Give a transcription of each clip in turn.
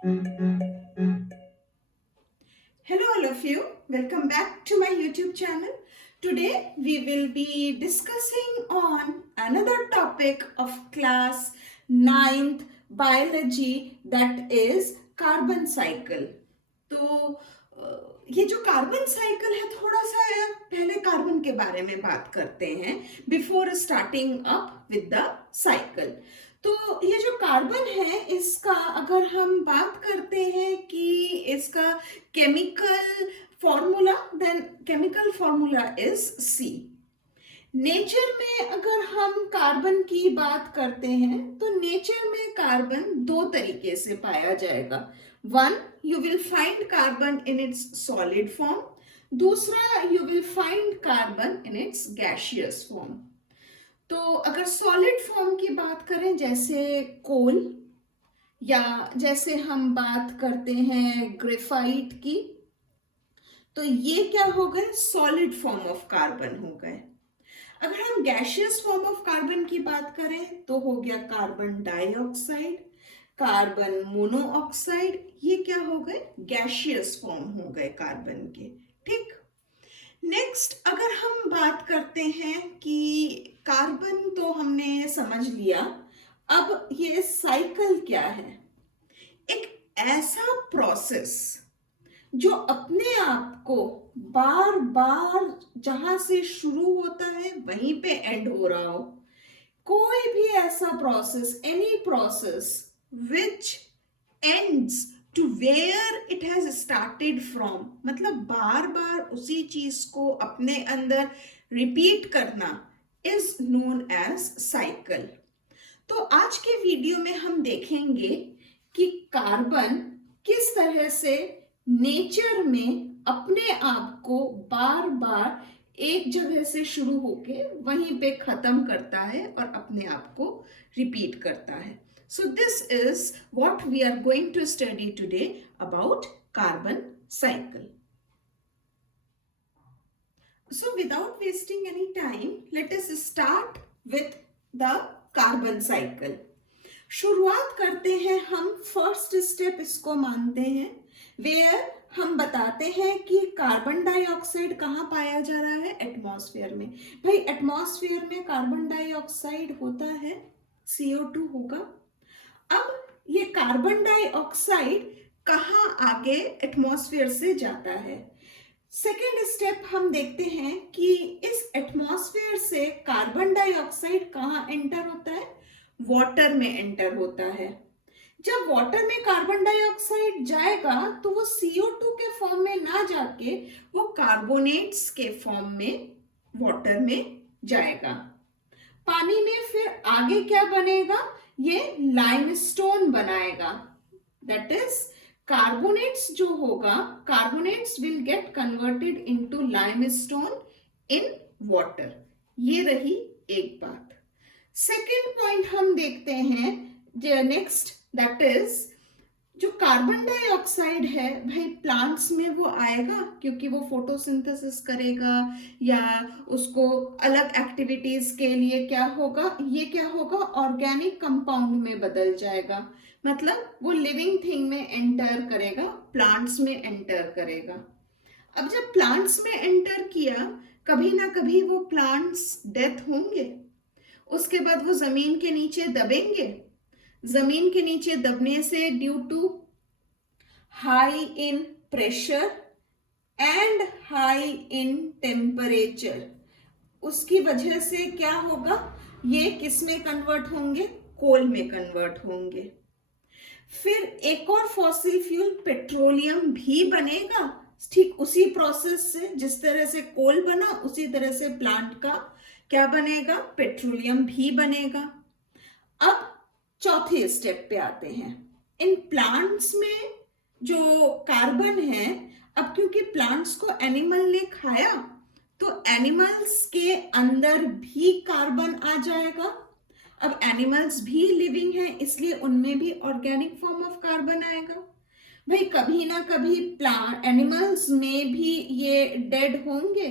Hello, all of you. Welcome back to my YouTube channel. Today, we will be discussing on another topic of class ninth biology, that is carbon cycle. तो ये जो carbon cycle है, थोड़ा सा पहले carbon के बारे में बात करते हैं before starting up with the cycle. तो ये जो कार्बन है, इसका अगर हम बात करते हैं कि इसका chemical formula, then chemical formula is C. Nature में अगर हम कार्बन की बात करते हैं तो नेचर में कार्बन दो तरीके से पाया जाएगा। One, you will find carbon in its solid form. दूसरा, you will find carbon in its gaseous form. तो अगर सॉलिड फॉर्म की बात करें, जैसे कोल, या जैसे हम बात करते हैं ग्रेफाइट की, तो ये क्या हो गए? सॉलिड फॉर्म ऑफ कार्बन हो गए। अगर हम गैसियस फॉर्म ऑफ कार्बन की बात करें तो हो गया कार्बन डाइऑक्साइड, कार्बन मोनोऑक्साइड। ये क्या हो गए? गैसियस फॉर्म हो गए कार्बन के। ठीक। नेक्स्ट, अगर हम बात करते हैं कि कार्बन तो हमने समझ लिया, अब ये साइकिल क्या है? एक ऐसा प्रोसेस जो अपने आप को बार बार जहां से शुरू होता है वहीं पे एंड हो रहा हो। कोई भी ऐसा process, any process which ends to where it has started from, मतलब बार बार उसी चीज को अपने अंदर रिपीट करना, इज नोन एज साइकिल। तो आज के वीडियो में हम देखेंगे कि कार्बन किस तरह से नेचर में अपने आप को बार बार एक जगह से शुरू होके वहीं पे खत्म करता है और अपने आप को रिपीट करता है। So this is what we are going to study today about carbon cycle. So without wasting any time, let us start with the carbon cycle. शुरुआत करते हैं हम, फर्स्ट स्टेप इसको मानते हैं, वेयर हम बताते हैं कि कार्बन डाइऑक्साइड कहाँ पाया जा रहा है? एटमॉस्फेयर में। भाई एटमॉस्फेयर में कार्बन डाइऑक्साइड होता है, CO2 होगा। अब ये कार्बन डाइऑक्साइड कहाँ आगे एटमॉस्फेयर से जाता है? सेकेंड स्टेप हम देखते हैं कि इस एटमॉस्फेयर से कार्बन डाइऑक्साइड कहाँ एंटर होता है? वाटर में एंटर होता है। जब वाटर में कार्बन डाइऑक्साइड जाएगा तो वो CO2 के फॉर्म में ना जाके वो कार्बोनेट्स के फॉर्म में वाटर में जाएगा। पानी में फिर आगे क्या बनेगा? ये लाइमस्टोन बनाएगा। दैट इज कार्बोनेट्स जो होगा, carbonates will get converted into limestone in water. ये रही एक बात। सेकेंड पॉइंट हम देखते हैं नेक्स्ट, दैट इज जो कार्बन डाइऑक्साइड है, भाई प्लांट्स में वो आएगा क्योंकि वो फोटोसिंथेसिस करेगा या उसको अलग एक्टिविटीज के लिए क्या होगा, ये क्या होगा, ऑर्गेनिक कंपाउंड में बदल जाएगा। मतलब वो लिविंग थिंग में एंटर करेगा, प्लांट्स में एंटर करेगा। अब जब प्लांट्स में एंटर किया, कभी ना कभी वो प्लांट्स डेथ होंगे, उसके बाद वो जमीन के नीचे दबेंगे। जमीन के नीचे दबने से due to high in pressure and high in temperature, उसकी वजह से क्या होगा? ये किस में कन्वर्ट होंगे? कोल में कन्वर्ट होंगे। फिर एक और फॉसिल फ्यूल पेट्रोलियम भी बनेगा, ठीक उसी प्रोसेस से। जिस तरह से कोल बना उसी तरह से प्लांट का क्या बनेगा? पेट्रोलियम भी बनेगा। अब चौथे स्टेप पे आते हैं। इन प्लांट्स में जो कार्बन है, अब क्योंकि प्लांट्स को एनिमल ने खाया तो एनिमल्स के अंदर भी कार्बन आ जाएगा। अब एनिमल्स भी लिविंग हैं, इसलिए उनमें भी ऑर्गेनिक फॉर्म ऑफ कार्बन आएगा। भाई कभी ना कभी प्लांट एनिमल्स में भी ये डेड होंगे,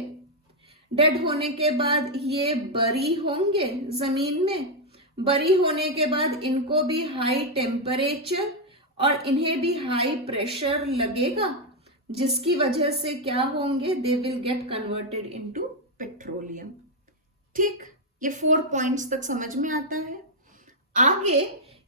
डेड होने के बाद ये बरी होंगे जमीन में, बरी होने के बाद इनको भी हाई टेम्परेचर और इन्हें भी हाई प्रेशर लगेगा, जिसकी वजह से क्या होंगे, they will get converted into petroleum. ठीक, ये 4 पॉइंट्स तक समझ में आता है। आगे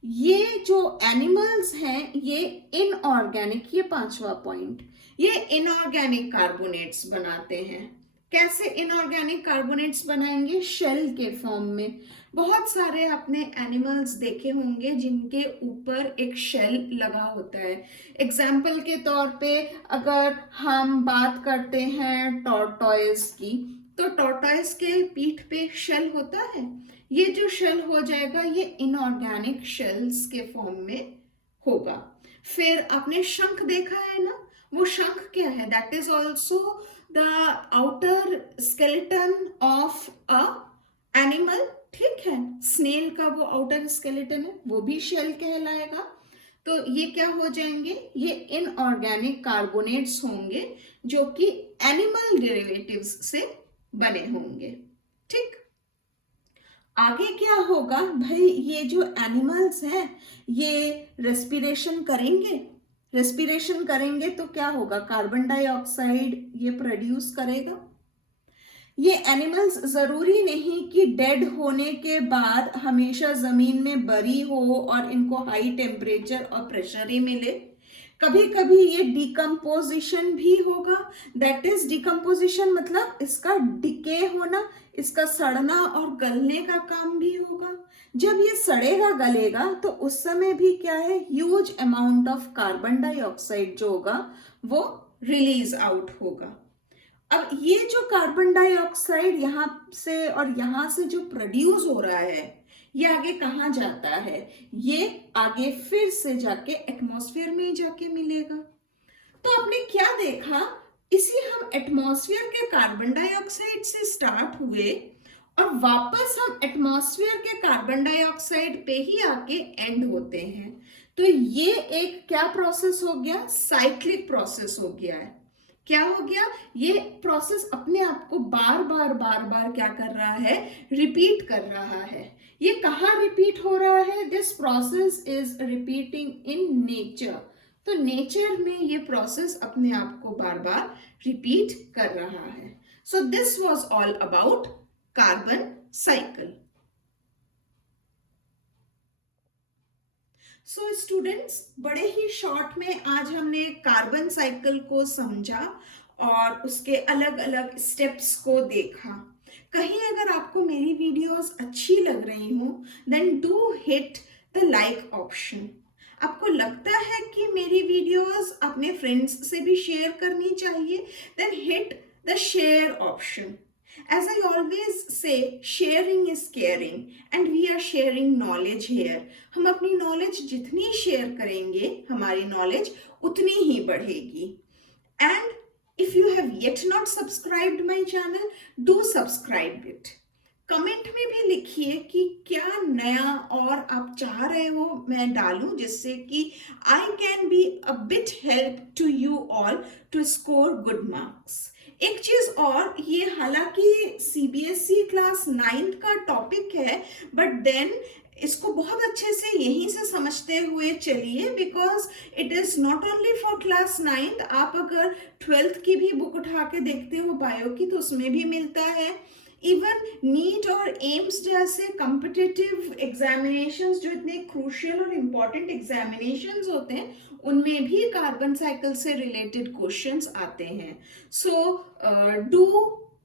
ये जो एनिमल्स हैं ये इनऑर्गेनिक, ये 5वां पॉइंट, ये इनऑर्गेनिक कार्बोनेट्स बनाते हैं। कैसे इनऑर्गेनिक कार्बोनेट्स बनाएंगे? शेल के फॉर्म में। बहुत सारे आपने एनिमल्स देखे होंगे जिनके ऊपर एक शेल लगा होता है। एग्जाम्पल के तौर पे अगर हम बात करते हैं टॉर्टॉइस की, तो टॉर्टॉइस के पीठ पे शेल होता है। ये जो शेल हो जाएगा ये इनऑर्गेनिक शेल्स के फॉर्म में होगा। फिर आपने शंख देखा है ना, वो शंख क्या है? That is also the outer skeleton of a animal. ठीक है, स्नेल का वो आउटर स्केलेटन है, वो भी शेल कहलाएगा। तो ये क्या हो जाएंगे? ये इनऑर्गेनिक कार्बोनेट्स होंगे जो कि एनिमल डेरिवेटिव्स से बने होंगे। ठीक, आगे क्या होगा भाई? ये जो एनिमल्स हैं ये रेस्पिरेशन करेंगे। रेस्पिरेशन करेंगे तो क्या होगा? कार्बन डाइऑक्साइड ये प्रोड्यूस करेगा। ये एनिमल्स जरूरी नहीं कि डेड होने के बाद हमेशा जमीन में बरी हो और इनको हाई टेम्परेचर और प्रेशर ही मिले। कभी कभी ये डिकम्पोजिशन भी होगा। दैट इज डिकम्पोजिशन मतलब इसका डिके होना, इसका सड़ना और गलने का काम भी होगा। जब ये सड़ेगा गलेगा तो उस समय भी क्या है? Huge amount of carbon dioxide जो होगा वो रिलीज आउट होगा। अब ये जो कार्बन डाइऑक्साइड यहाँ से और यहाँ से जो प्रोड्यूस हो रहा है ये आगे कहाँ जाता है? ये आगे फिर से जाके एटमॉस्फेयर में ही जाके मिलेगा। तो आपने क्या देखा? इसी हम एटमॉस्फेयर के कार्बन डाइऑक्साइड से स्टार्ट हुए और वापस हम एटमॉस्फेयर के कार्बन डाइऑक्साइड पे ही आके एंड होते हैं। तो ये एक क्या प्रोसेस हो गया? साइक्लिक प्रोसेस हो गया है। क्या हो गया? ये प्रोसेस अपने आप को बार बार क्या कर रहा है? रिपीट कर रहा है। ये कहाँ रिपीट हो रहा है? This process is repeating in nature. तो नेचर में ये प्रोसेस अपने आप को बार बार रिपीट कर रहा है। So this was all about carbon cycle. So students, बड़े ही शॉर्ट में आज हमने कार्बन साइकिल को समझा और उसके अलग अलग स्टेप्स को देखा। कहीं अगर आपको मेरी वीडियोस अच्छी लग रही हो then do hit the like option. आपको लगता है कि मेरी वीडियोस अपने फ्रेंड्स से भी शेयर करनी चाहिए then hit the share option. As I always say, sharing is caring and we are sharing knowledge here. हम अपनी knowledge जितनी share करेंगे हमारी knowledge उतनी ही बढ़ेगी। And if you have yet not subscribed my channel, do subscribe it. Comment में भी लिखिए कि क्या नया और आप चाह रहे हो मैं डालूं जिससे कि I can be a bit help to you all to score good marks. एक चीज और, ये हालांकि सीबीएसई क्लास 9th का टॉपिक है बट देन इसको बहुत अच्छे से यहीं से समझते हुए चलिए because it is not only for class 9th। आप अगर 12th की भी बुक उठा के देखते हो बायो की तो उसमें भी मिलता है। इवन नीट और एम्स जैसे कॉम्पिटिटिव एग्जामिनेशंस जो इतने क्रूशियल और इम्पॉर्टेंट एग्जामिनेशंस होते हैं उनमें भी कार्बन साइकिल से रिलेटेड क्वेश्चंस आते हैं। So do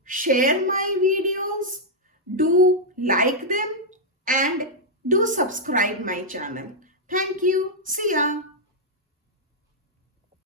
share my videos, do like them and do subscribe my channel. Thank you. See ya.